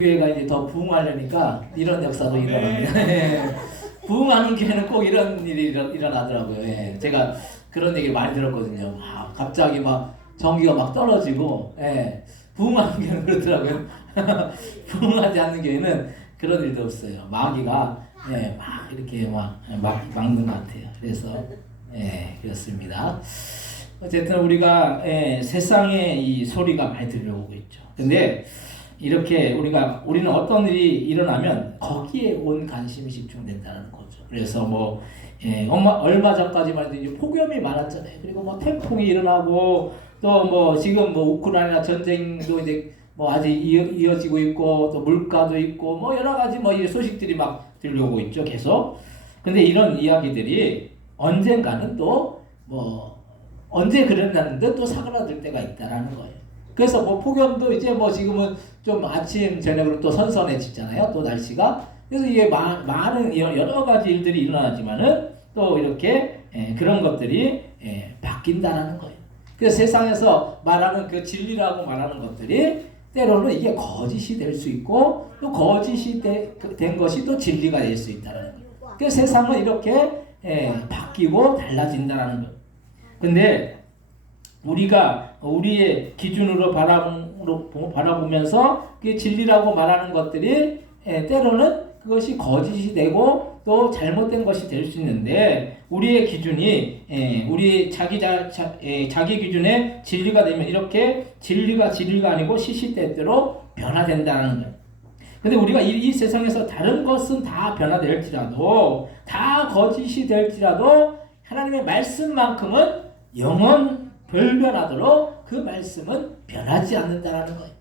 교회가 이제 더 부흥하려니까 이런 역사도 일어납니다. 예. 부흥하는 교회는 꼭 이런 일이 일어나더라고요. 예. 제가 그런 얘기를 많이 들었거든요. 갑자기 막 전기가 막 떨어지고, 예. 부흥하는 교회는 그렇더라고요. 부흥하지 않는 교회는 그런 일도 없어요. 마귀가 막 이렇게 막는 것 같아요. 그래서 그렇습니다. 어쨌든 우리가 세상에 이 소리가 많이 들려오고 있죠. 근데 이렇게 우리는 어떤 일이 일어나면 거기에 온 관심이 집중된다는 거죠. 그래서 얼마 전까지만 해도 이제 폭염이 많았잖아요. 그리고 태풍이 일어나고 또 지금 우크라이나 전쟁도 이제 아직 이어지고 있고 또 물가도 있고 여러 가지 이 소식들이 막 들려오고 있죠. 계속. 근데 이런 이야기들이 언젠가는 또 언제 그랬는데 또 사그라들 때가 있다라는 거예요. 그래서 폭염도 이제 지금은 좀 아침 저녁으로 또 선선해지잖아요. 또 날씨가. 그래서 이게 많은 여러 가지 일들이 일어나지만은 또 이렇게 그런 것들이 바뀐다라는 거예요. 그래서 세상에서 말하는 그 진리라고 말하는 것들이 때로는 이게 거짓이 될 수 있고 또 거짓이 된 것이 또 진리가 될 수 있다는 거예요. 그래서 세상은 이렇게 바뀌고 달라진다는 거예요. 근데 우리가 우리의 기준으로 바라보면서 그 진리라고 말하는 것들이 때로는 그것이 거짓이 되고 또 잘못된 것이 될 수 있는데 우리의 기준이 우리 자기 기준의 진리가 되면 이렇게 진리가 아니고 시시때때로 변화된다는 거예요. 근데 우리가 이 세상에서 다른 것은 다 변화될지라도 다 거짓이 될지라도 하나님의 말씀만큼은 영원 불변하도록 그 말씀은 변하지 않는다라는 거예요.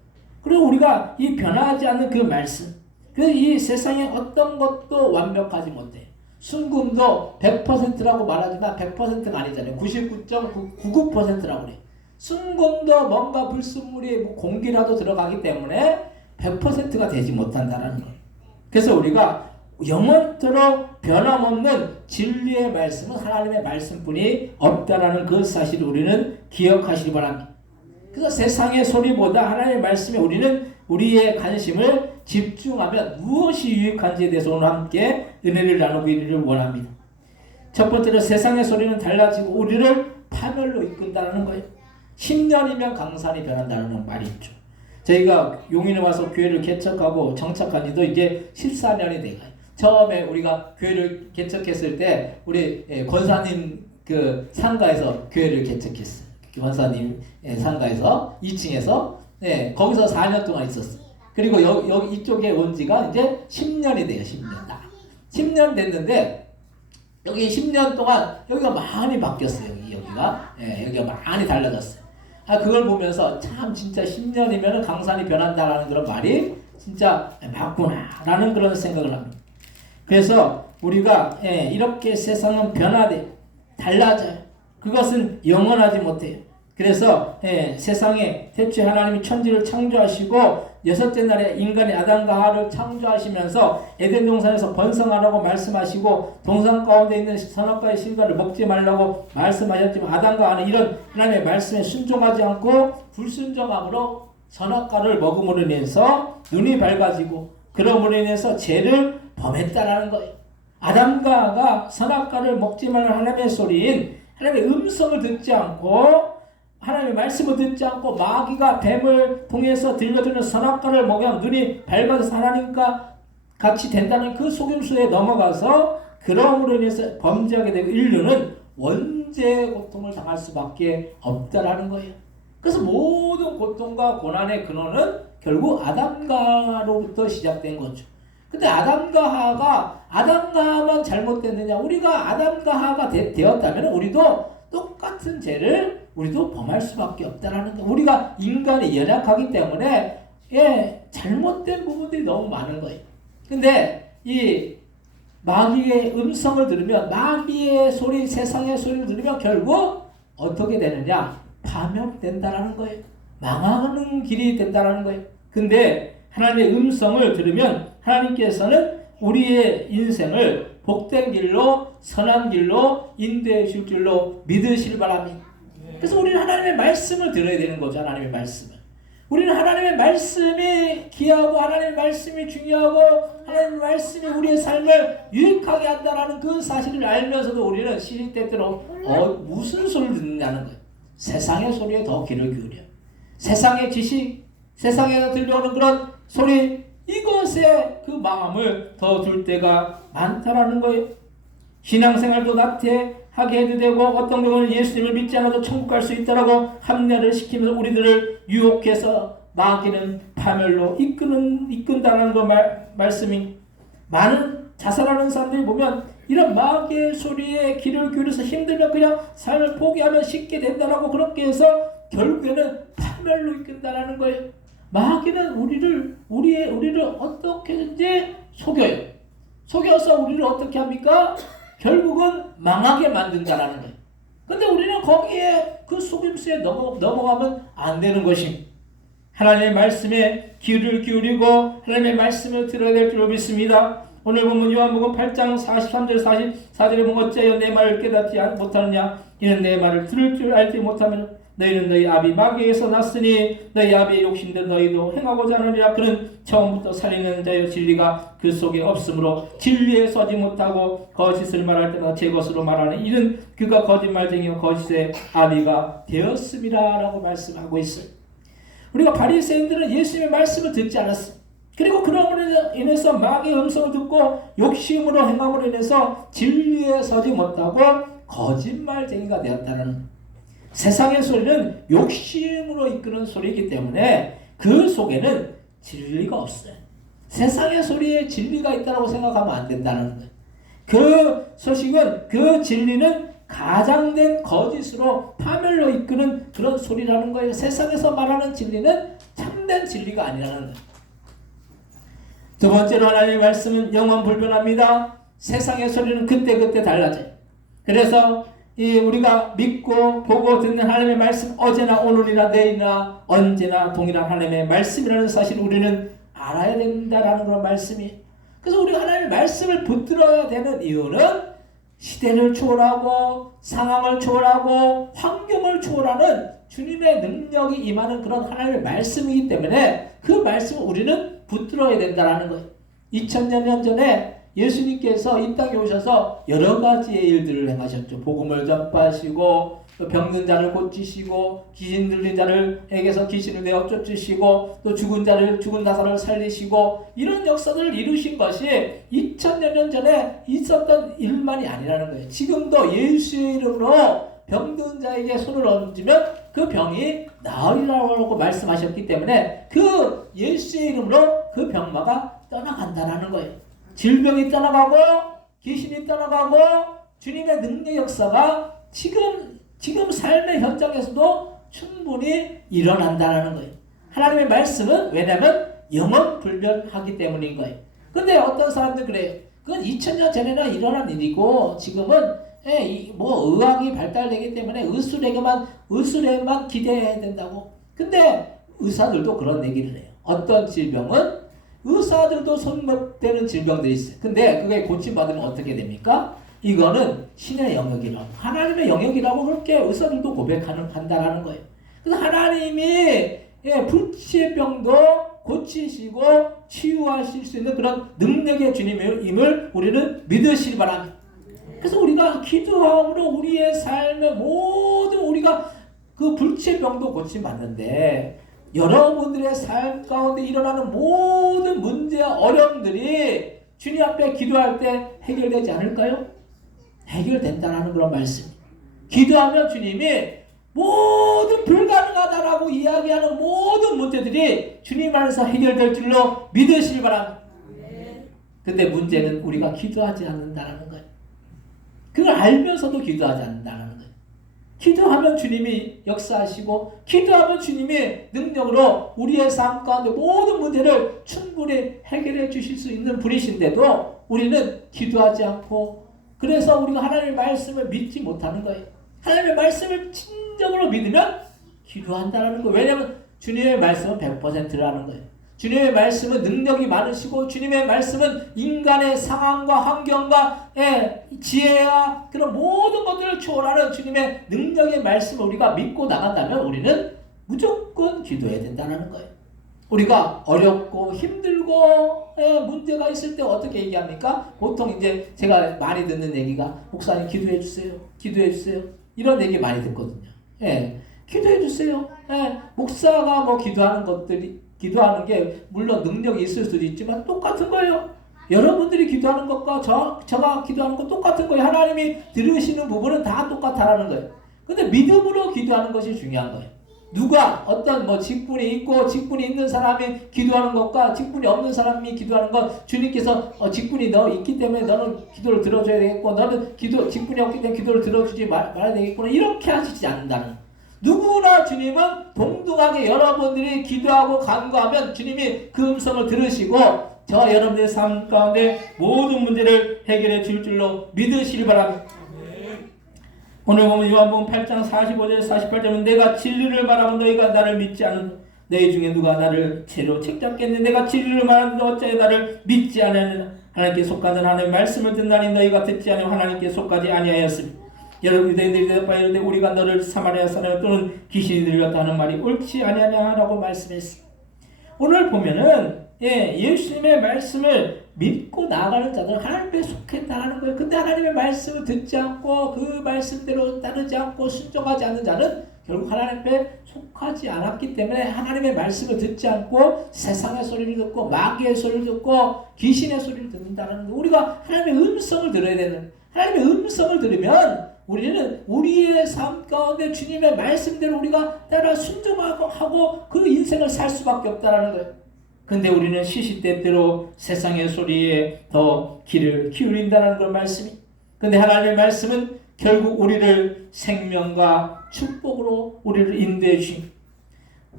그리고 우리가 이 변하지 않는 그 말씀, 이 세상에 어떤 것도 완벽하지 못해요. 순금도 100%라고 말하지만 100%가 아니잖아요. 99.99%라고 그래요. 순금도 뭔가 불순물이 공기라도 들어가기 때문에 100%가 되지 못한다라는 거예요. 그래서 우리가 영원토록 변함없는 진리의 말씀은 하나님의 말씀뿐이 없다라는 그 사실을 우리는 기억하시기 바랍니다. 그래서 세상의 소리보다 하나님의 말씀에 우리는 우리의 관심을 집중하면 무엇이 유익한지에 대해서 오늘 함께 은혜를 나누고 이르기를 원합니다. 첫 번째로 세상의 소리는 달라지고 우리를 파멸로 이끈다는 거예요. 10년이면 강산이 변한다는 말이 있죠. 저희가 용인에 와서 교회를 개척하고 정착한 지도 이제 14년이 돼가요. 처음에 우리가 교회를 개척했을 때 우리 권사님 그 상가에서 교회를 개척했어요. 권사님 상가에서 2층에서 거기서 4년 동안 있었어요. 그리고 여기 이쪽에 온 지가 이제 10년이 돼요. 10년. 10년 됐는데 여기 10년 동안 여기가 많이 바뀌었어요. 여기가 많이 달라졌어요. 그걸 보면서 참 진짜 10년이면 강산이 변한다라는 그런 말이 진짜 맞구나라는 그런 생각을 합니다. 그래서 우리가 이렇게 세상은 변화돼 달라져요. 그것은 영원하지 못해요. 그래서 세상에 태초에 하나님이 천지를 창조하시고 여섯째 날에 인간의 아담과 하와를 창조하시면서 에덴 동산에서 번성하라고 말씀하시고 동산 가운데 있는 선악과의 실과를 먹지 말라고 말씀하셨지만 아담과 하와는 이런 하나님의 말씀에 순종하지 않고 불순종함으로 선악과를 먹음으로 인해서 눈이 밝아지고 그러므로 인해서 죄를 범했다라는 거예요. 아담과 하와가 선악과를 먹지 말라는 하나님의 소리인 하나님의 음성을 듣지 않고 하나님의 말씀을 듣지 않고 마귀가 뱀을 통해서 들려주는 선악과를 먹으면 눈이 밝아져서 하나님과 같이 된다는 그 속임수에 넘어가서 그러므로 인해서 범죄하게 되고 인류는 원죄의 고통을 당할 수밖에 없다라는 거예요. 그래서 모든 고통과 고난의 근원은 결국 아담과 하와로부터 시작된 거죠. 근데 아담과 하와만 잘못됐느냐? 우리가 아담과 하와가 되었다면 우리도 똑같은 죄를 우리도 범할 수밖에 없다라는 거. 우리가 인간이 연약하기 때문에 잘못된 부분들이 너무 많은 거예요. 근데 이 마귀의 음성을 들으면 마귀의 소리, 세상의 소리를 들으면 결국 어떻게 되느냐? 파멸된다라는 거예요. 망하는 길이 된다라는 거예요. 근데 하나님의 음성을 들으면 하나님께서는 우리의 인생을 복된 길로 선한 길로 인도해 줄 줄로 믿으시길 바랍니다. 그래서 우리는 하나님의 말씀을 들어야 되는 거죠. 하나님의 말씀을. 우리는 하나님의 말씀이 귀하고 하나님의 말씀이 중요하고 하나님의 말씀이 우리의 삶을 유익하게 한다는 그 사실을 알면서도 우리는 시시때때로 무슨 소리를 듣느냐는 거예요. 세상의 소리에 더 귀를 기울여. 세상의 지식, 세상에서 들려오는 그런 소리, 이것에 그 마음을 더 둘 때가 많다라는 거예요. 신앙생활도 나태하게 해도 되고 어떤 경우는 예수님을 믿지 않아도 천국 갈 수 있다라고 합리화를 시키면서 우리들을 유혹해서 마귀는 파멸로 이끈다는 거 말씀이 많은 자살하는 사람들이 보면 이런 마귀의 소리에 귀를 기울여서 힘들면 그냥 삶을 포기하면 쉽게 된다라고 그렇게 해서 결국에는 파멸로 이끈다라는 거예요. 마귀는 우리를 어떻게든지 속여요. 속여서 우리를 어떻게 합니까? 결국은 망하게 만든다라는 거예요. 근데 우리는 거기에 그 속임수에 넘어가면 안 되는 것입니다. 하나님의 말씀에 귀를 기울이고 하나님의 말씀을 들어야 될 줄 믿습니다. 오늘 보면 요한복음 8장 43절 44절에 보면 어찌하여 내 말을 깨닫지 못하느냐 이는 내 말을 들을 줄 알지 못하면 너희는 너희 아비 마귀에서 났으니 너희 아비의 욕심대로 너희도 행하고자 하느니라. 그는 처음부터 살리는 자여 진리가 그 속에 없으므로 진리에 서지 못하고 거짓을 말할 때마다 제 것으로 말하는 이는 그가 거짓말쟁이요 거짓의 아비가 되었음이라 라고 말씀하고 있어요. 우리가 바리새인들은 예수님의 말씀을 듣지 않았어요. 그리고 그럼으로 인해서 마귀의 음성을 듣고 욕심으로 행함으로 인해서 진리에 서지 못하고 거짓말쟁이가 되었다는 거예요. 세상의 소리는 욕심으로 이끄는 소리이기 때문에 그 속에는 진리가 없어요. 세상의 소리에 진리가 있다고 생각하면 안 된다는 거예요. 그 소식은, 그 진리는 가장된 거짓으로 파멸로 이끄는 그런 소리라는 거예요. 세상에서 말하는 진리는 참된 진리가 아니라는 거예요. 두 번째로 하나님의 말씀은 영원 불변합니다. 세상의 소리는 그때그때 달라져요. 그래서 우리가 믿고 보고 듣는 하나님의 말씀, 어제나 오늘이나 내일이나 언제나 동일한 하나님의 말씀이라는 사실을 우리는 알아야 된다라는 그런 말씀이에요. 그래서 우리가 하나님의 말씀을 붙들어야 되는 이유는 시대를 초월하고 상황을 초월하고 환경을 초월하는 주님의 능력이 임하는 그런 하나님의 말씀이기 때문에 그 말씀을 우리는 붙들어야 된다라는 거예요. 2000년 전에 예수님께서 이 땅에 오셔서 여러 가지의 일들을 행하셨죠. 복음을 전파하시고 또 병든 자를 고치시고 귀신 들린 자를에게서 귀신을 내어 쫓으시고 또 죽은 나사로를 살리시고 이런 역사들을 이루신 것이 2000년 전에 있었던 일만이 아니라는 거예요. 지금도 예수의 이름으로 병든 자에게 손을 얹으면 그 병이 나으리라고 말씀하셨기 때문에 그 예수의 이름으로 그 병마가 떠나간다는 거예요. 질병이 떠나가고 귀신이 떠나가고 주님의 능력 역사가 지금 삶의 현장에서도 충분히 일어난다는 거예요. 하나님의 말씀은 왜냐하면 영원 불변하기 때문인 거예요. 근데 어떤 사람들 그래요. 그건 2000년 전에나 일어난 일이고 지금은 의학이 발달되기 때문에 의술에만 기대해야 된다고. 근데 의사들도 그런 얘기를 해요. 어떤 질병은 의사들도 손못 대는 질병들이 있어요. 근데 그게 고침받으면 어떻게 됩니까? 이거는 신의 영역이라고, 하나님의 영역이라고 그렇게 의사들도 한다라는 거예요. 그래서 하나님이 불치병도 고치시고 치유하실 수 있는 그런 능력의 주님임을 우리는 믿으시기 바랍니다. 그래서 우리가 기도함으로 우리의 삶의 모든 우리가 그 불치병도 고침받는데 여러분들의 삶 가운데 일어나는 모든 문제와 어려움들이 주님 앞에 기도할 때 해결되지 않을까요? 해결된다라는 그런 말씀. 기도하면 주님이 모든 불가능하다라고 이야기하는 모든 문제들이 주님 안에서 해결될 줄로 믿으시기 바랍니다. 근데 문제는 우리가 기도하지 않는다는 거예요. 그걸 알면서도 기도하지 않는다는 거예요. 기도하면 주님이 역사하시고 기도하면 주님의 능력으로 우리의 삶 가운데 모든 문제를 충분히 해결해 주실 수 있는 분이신데도 우리는 기도하지 않고 그래서 우리가 하나님의 말씀을 믿지 못하는 거예요. 하나님의 말씀을 진정으로 믿으면 기도한다는 거예요. 왜냐하면 주님의 말씀은 100%라는 거예요. 주님의 말씀은 능력이 많으시고 주님의 말씀은 인간의 상황과 환경과 지혜와 그런 모든 것들을 초월하는 주님의 능력의 말씀을 우리가 믿고 나간다면 우리는 무조건 기도해야 된다는 거예요. 우리가 어렵고 힘들고 문제가 있을 때 어떻게 얘기합니까? 보통 이제 제가 많이 듣는 얘기가 목사님 기도해 주세요. 기도해 주세요. 이런 얘기 많이 듣거든요. 예. 기도해 주세요. 예. 목사가 뭐 기도하는 게 물론 능력이 있을 수도 있지만 똑같은 거예요. 여러분들이 기도하는 것과 저가 기도하는 것 똑같은 거예요. 하나님이 들으시는 부분은 다 똑같다라는 거예요. 근데 믿음으로 기도하는 것이 중요한 거예요. 누가 어떤 뭐 직분이 있고 직분이 있는 사람이 기도하는 것과 직분이 없는 사람이 기도하는 것, 주님께서 직분이 너 있기 때문에 너는 기도를 들어줘야 되겠고 너는 직분이 없기 때문에 기도를 들어주지 말아야 되겠구나, 이렇게 하시지 않는다는 거예요. 누구나 주님은 동등하게 여러분들이 기도하고 간구하면 주님이 그 음성을 들으시고 저와 여러분들의 삶 가운데 모든 문제를 해결해 줄 줄로 믿으시기 바랍니다. 오늘 보면 요한복음 8장 45절 48절은 내가 진리를 말하면 너희가 나를 믿지 않는다. 너희 중에 누가 나를 죄로 책잡겠느냐. 내가 진리를 말하는데 어찌하여 나를 믿지 않느냐. 하나님께 속하는 하나님의 말씀을 듣나니 너희가 듣지 않으면 하나님께 속하지 아니하였습니다. 여러분 너희들이 대답하여 이르되 우리가 너를 사마리아 사람 또는 귀신이 들렸다 하는 말이 옳지 아니하냐라고 말씀했습니다. 오늘 보면은 예수님의 말씀을 믿고 나아가는 자들은 하나님께 속했다는 거예요. 근데 하나님의 말씀을 듣지 않고 그 말씀대로 따르지 않고 순종하지 않는 자는 결국 하나님께 속하지 않았기 때문에 하나님의 말씀을 듣지 않고 세상의 소리를 듣고 마귀의 소리를 듣고 귀신의 소리를 듣는다는 거예요. 우리가 하나님의 음성을 들어야 되는, 하나님의 음성을 들으면 우리는 우리의 삶 가운데 주님의 말씀대로 우리가 따라 순종하고 그 인생을 살 수밖에 없다는 거예요. 근데 우리는 시시때때로 세상의 소리에 더 귀를 기울인다는 그런 말씀이. 근데 하나님의 말씀은 결국 우리를 생명과 축복으로 우리를 인도해 주신,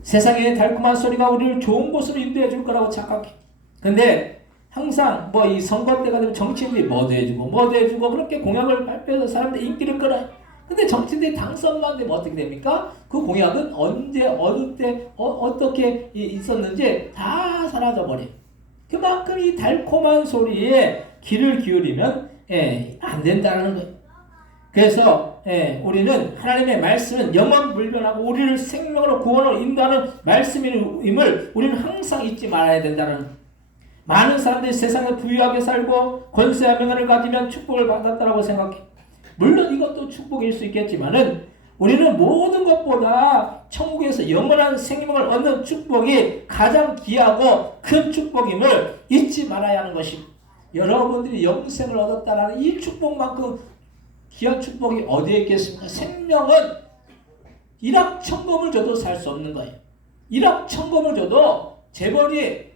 세상의 달콤한 소리가 우리를 좋은 곳으로 인도해 줄 거라고 착각해. 근데 항상 뭐 이 선거 때가 되면 정치인들이 뭐도 해주고 그렇게 공약을 발표해서 사람들이 인기를 끌어요. 근데 정치인들이 당선만 되면 어떻게 됩니까? 그 공약은 언제 어느 때 어떻게 있었는지 다 사라져버려요. 그만큼 이 달콤한 소리에 귀를 기울이면 안 된다는 거예요. 그래서 우리는 하나님의 말씀은 영원불변하고 우리를 생명으로 구원으로 인도하는 말씀임을 우리는 항상 잊지 말아야 된다는 거예요. 많은 사람들이 세상에 부유하게 살고 권세와 명예를 가지면 축복을 받았다고 생각해. 물론 이것도 축복일 수 있겠지만은 우리는 모든 것보다 천국에서 영원한 생명을 얻는 축복이 가장 귀하고 큰 축복임을 잊지 말아야 하는 것입니다. 여러분들이 영생을 얻었다는 이 축복만큼 귀한 축복이 어디에 있겠습니까? 생명은 일확천금을 줘도 살 수 없는 거예요. 일확천금을 줘도 재벌이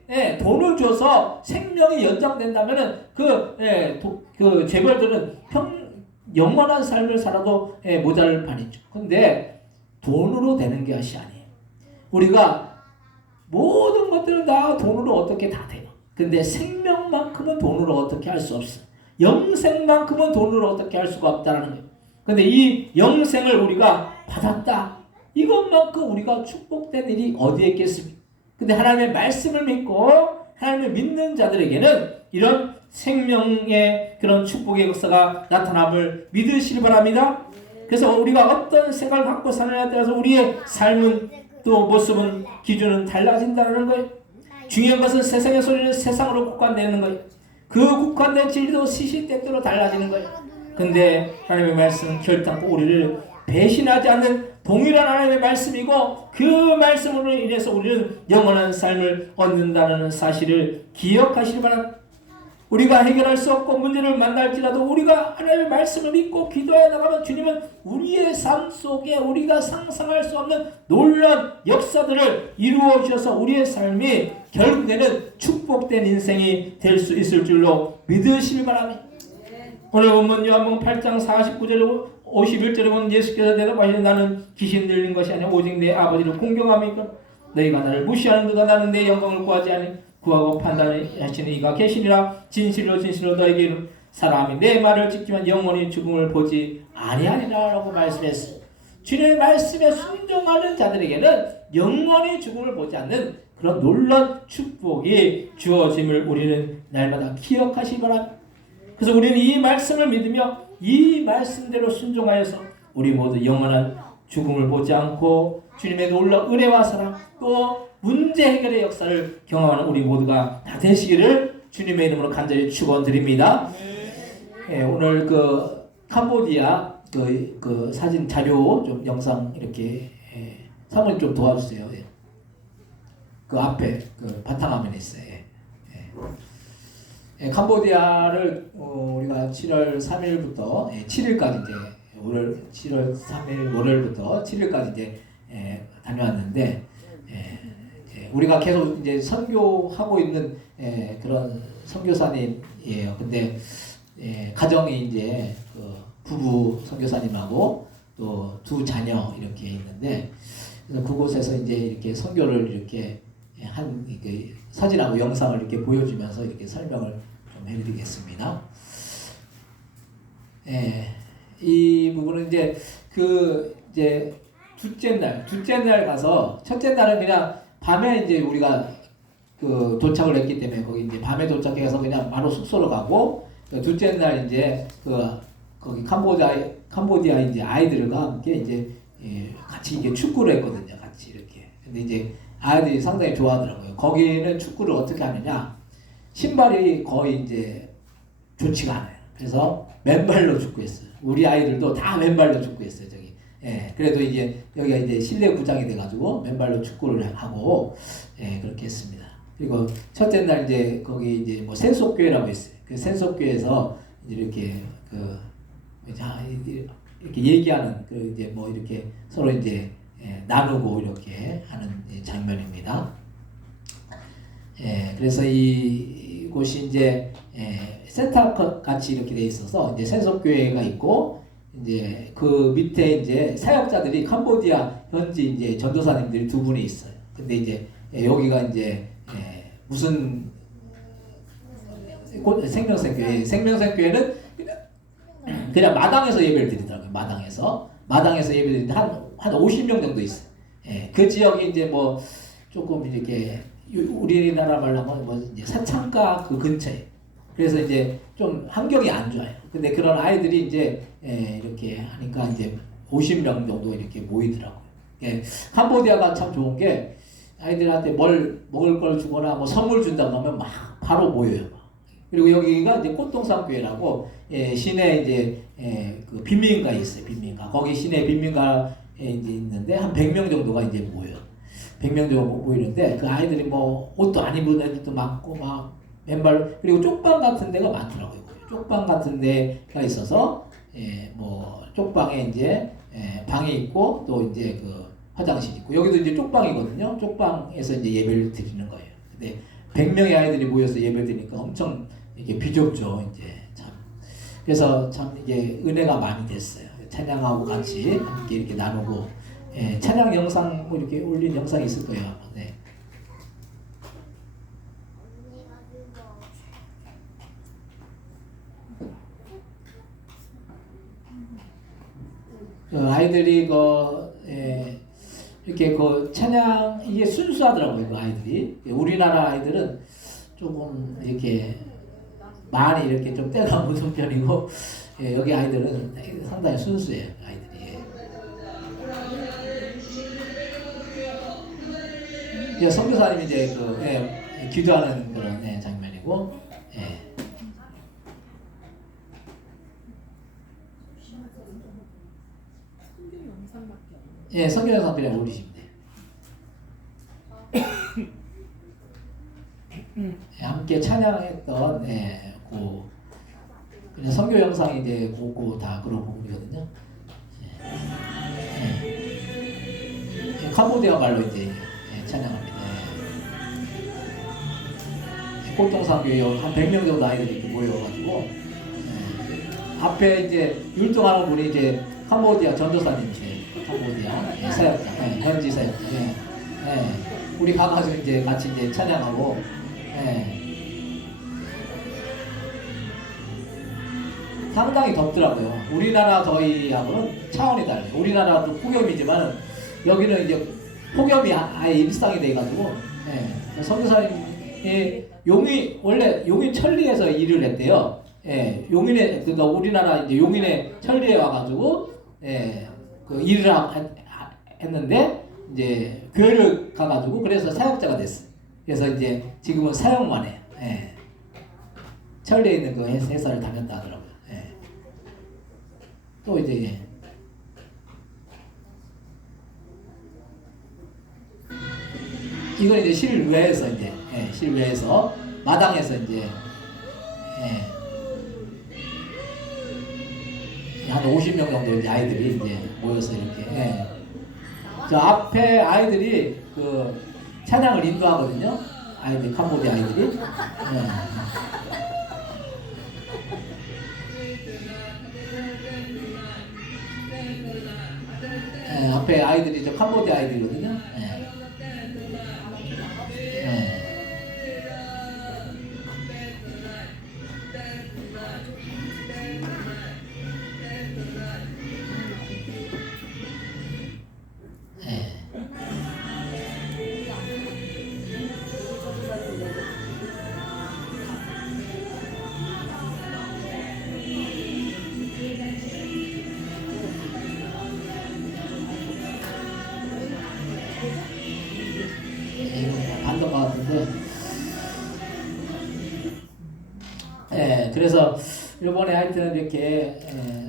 돈을 줘서 생명이 연장된다면은 그 재벌들은 영원한 삶을 살아도 모자랄 판이죠. 근데 돈으로 되는 것이 아니에요. 우리가 모든 것들은 다 돈으로 어떻게 다 돼요. 근데 생명만큼은 돈으로 어떻게 할 수 없어요. 영생만큼은 돈으로 어떻게 할 수가 없다는 거예요. 근데 이 영생을 우리가 받았다, 이것만큼 우리가 축복된 일이 어디에 있겠습니까? 근데 하나님의 말씀을 믿고 하나님을 믿는 자들에게는 이런 생명의 그런 축복의 역사가 나타남을 믿으시기 바랍니다. 그래서 우리가 어떤 생각을 갖고 사느냐에 따라서 우리의 삶은 또 모습은 기준은 달라진다는 거예요. 중요한 것은 세상의 소리는 세상으로 국한되는 거예요. 그 국한된 진리도 시시때때로 달라지는 거예요. 근데 하나님의 말씀은 결단코 우리를 배신하지 않는 동일한 하나님의 말씀이고 그 말씀으로 인해서 우리는 영원한 삶을 얻는다는 사실을 기억하시기 바랍니다. 우리가 해결할 수 없고 문제를 만날지라도 우리가 하나님의 말씀을 믿고 기도해 나가면 주님은 우리의 삶 속에 우리가 상상할 수 없는 놀라운 역사들을 이루어 주셔서 우리의 삶이 결국에는 축복된 인생이 될 수 있을 줄로 믿으시기 바랍니다. 오늘 본문 요한복음 8장 49절 51절에 보면 예수께서 대답하시되 나는 귀신 들린 것이 아니라 오직 내 아버지를 공경함이니까 너희가 나를 무시하는도다. 나는 내 영광을 구하지 아니 구하고 판단하시는 이가 계시니라. 진실로 너에게 이르노니 사람이 내 말을 듣지만 영원히 죽음을 보지 아니하리라 라고 말씀했습니다. 주님의 말씀에 순종하는 자들에게는 영원히 죽음을 보지 않는 그런 놀라운 축복이 주어짐을 우리는 날마다 기억하시기 바랍니다. 그래서 우리는 이 말씀을 믿으며 이 말씀대로 순종하여서 우리 모두 영원한 죽음을 보지 않고 주님의 놀라운 은혜와 사랑 또 문제 해결의 역사를 경험하는 우리 모두가 다 되시기를 주님의 이름으로 간절히 축원드립니다. 예, 오늘 그 캄보디아 그 사진 자료 좀 영상 이렇게 사모님 좀 도와주세요. 예. 그 앞에 그 바탕화면에 있어요. 예. 예, 캄보디아를 우리가 7월 3일부터 7일까지 이제 7월 3일 월요일부터 7일까지 이제 다녀왔는데 우리가 계속 이제 선교하고 있는 그런 선교사님이에요. 근데 가정이 이제 그 부부 선교사님하고 또 두 자녀 이렇게 있는데 그래서 그곳에서 이제 이렇게 선교를 이렇게 한 이렇게 사진하고 영상을 이렇게 보여주면서 이렇게 설명을 좀 해드리겠습니다. 이 부분은 이제 이제 둘째 날 가서 첫째 날은 그냥 밤에 이제 우리가 그 도착을 했기 때문에 거기 이제 밤에 도착해서 그냥 바로 숙소로 가고 둘째 날 이제 거기 캄보디아 이제 아이들과 함께 이제 같이 이게 축구를 했거든요. 같이 이렇게. 근데 이제 아이들이 상당히 좋아하더라고요. 거기는 축구를 어떻게 하느냐? 신발이 거의 이제 좋지가 않아요. 그래서 맨발로 축구했어요. 우리 아이들도 다 맨발로 축구했어요. 저기. 그래도 이제 여기가 이제 실내 구장이 돼가지고 맨발로 축구를 하고 그렇게 했습니다. 그리고 첫째 날 이제 거기 이제 뭐 센속교회라고 있어요. 그 센속교회에서 이렇게 이렇게 얘기하는 그 이제 뭐 이렇게 서로 이제 나누고 이렇게 하는 장면입니다. 그래서 이곳이 이제 센터 같이 이렇게 돼 있어서 이제 센속교회가 있고 이제 그 밑에 이제 사역자들이 캄보디아 현지 이제 전도사님들이 두 분이 있어요. 근데 이제 여기가 이제 무슨 생명생교회는 그냥 마당에서 예배를 드리더라고요. 마당에서 예배를 드리는데 한 50명 정도 있어요. 그 지역이 이제 뭐 조금 이렇게 우리나라 말로 하면 뭐 이제 사창가 그 근처에. 그래서 이제 좀 환경이 안 좋아요. 근데 그런 아이들이 이제 이렇게 하니까 이제 50명 정도 이렇게 모이더라고요. 캄보디아가 참 좋은 게 아이들한테 뭘 먹을 걸 주거나 뭐 선물 준다고 하면 막 바로 모여요. 그리고 여기가 이제 꽃동산교회라고 시내 이제 그 빈민가에 있어요. 빈민가. 거기 시내 빈민가에 이제 있는데 한 100명 정도가 이제 모여요. 100명 정도 모이는데 그 아이들이 뭐 옷도 안 입은 애들도 많고 막 맨발 그리고 쪽방 같은 데가 많더라고요. 쪽방 같은 데가 있어서 뭐 쪽방에 이제 방이 있고 또 이제 그 화장실 있고 여기도 이제 쪽방이거든요. 쪽방에서 이제 예배를 드리는 거예요. 근데 100명의 아이들이 모여서 예배 드리니까 엄청 이게 비좁죠. 이제 참 그래서 참 이게 은혜가 많이 됐어요. 찬양하고 같이 함께 이렇게 나누고 찬양 영상 뭐 이렇게 올린 영상이 있을 거예요. 네. 아이들이 이렇게 찬양 이게 순수하더라고요. 그 아이들이 우리나라 아이들은 조금 이렇게 많이 이렇게 좀 때가 묻은 편이고 여기 아이들은 상당히 순수해요. 아이들이. 선교사님이 이제 기도하는 그런 장면이고. 성경 영상 그냥 올리시면 돼요. 함께 찬양했던 그냥 선교 영상이 이제 그거 다 그런 부분이거든요. 캄보디아 말로 이제 찬양합니다. 꽃동산교회 한 100명 정도 아이들이 이렇게 모여가지고 앞에 이제 율동하는 분이 이제 캄보디아 전도사님이세요. 캄보디아 사역자, 현지 사역자. 우리 가가지고 이제 같이 이제 찬양하고. 상당히 덥더라고요. 우리나라 더위하고는 차원이 달라요. 우리나라도 폭염이지만 여기는 이제 폭염이 아예 일상이 돼가지고 선교사님이 원래 용인 천리에서 일을 했대요. 그러니까 우리나라 이제 용인의 천리에 와가지고 그 일을 했는데 이제 교회를 가가지고 그래서 사역자가 됐어요. 그래서 이제 지금은 사역만 해요. 예. 철내에 있는 그 회사를 다녔다 하더라고요. 예. 또 이제 이건 이제 실외에서 이제 실외에서 마당에서 이제 한 50명 정도 이제 아이들이 이제 모여서 이렇게 저 앞에 아이들이 그 찬양을 인도하거든요. 아이들 캄보디 아이들이 앞에 아이들이 저 캄보디 아이들이거든요. 반던 것 같은데, 그래서 이번에 하여튼 이렇게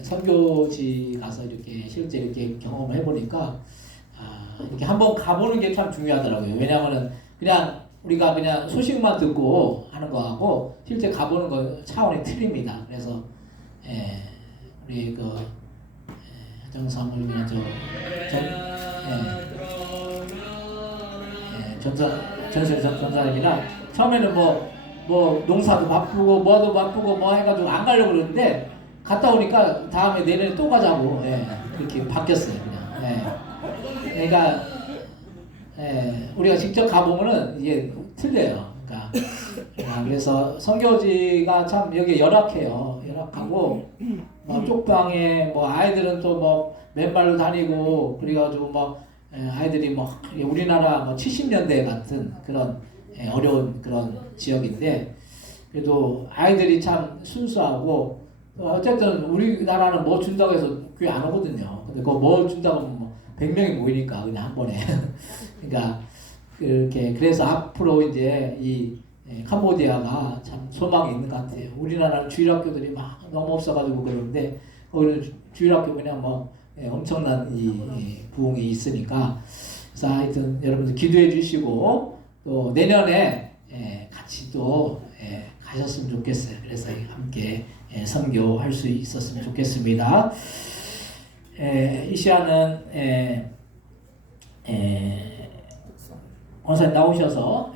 선교지 가서 이렇게 실제 이렇게 경험을 해보니까 이렇게 한번 가보는 게 참 중요하더라고요. 왜냐하면은 그냥 우리가 그냥 소식만 듣고 하는 거하고 실제 가보는 거 차원이 틀립니다. 그래서 우리 그 정사물 그냥 전사님이나 처음에는 뭐 농사도 바쁘고 뭐도 바쁘고 뭐 해가지고 안 가려고 그러는데 갔다 오니까 다음에 내년에 또 가자고 그렇게 바뀌었어요. 그냥. 그러니까 우리가 직접 가보면은 이게 틀려요. 그러니까 그래서 선교지가 참 여기 열악해요. 열악하고 뭐 쪽방에 뭐 아이들은 또 뭐 맨발로 다니고 그래가지고 뭐 아이들이 뭐 우리나라 뭐 70년대 같은 그런 어려운 그런 지역인데 그래도 아이들이 참 순수하고 어쨌든 우리나라는 뭐 준다고 해서 교회 안 오거든요. 근데 그거 뭐 준다고 하면 뭐 100명이 모이니까 그냥 한 번에 그러니까 그렇게 그래서 앞으로 이제 이 캄보디아가 참 소망이 있는 것 같아요. 우리나라는 주일학교들이 막 너무 없어가지고 그러는데 거기는 주일학교 그냥 뭐 엄청난 이 부흥이 있으니까 그래서 하여튼 여러분들 기도해 주시고 또 내년에 같이 또 가셨으면 좋겠어요. 그래서 함께 선교할 수 있었으면 좋겠습니다. 이 시간은 원사님 나오셔서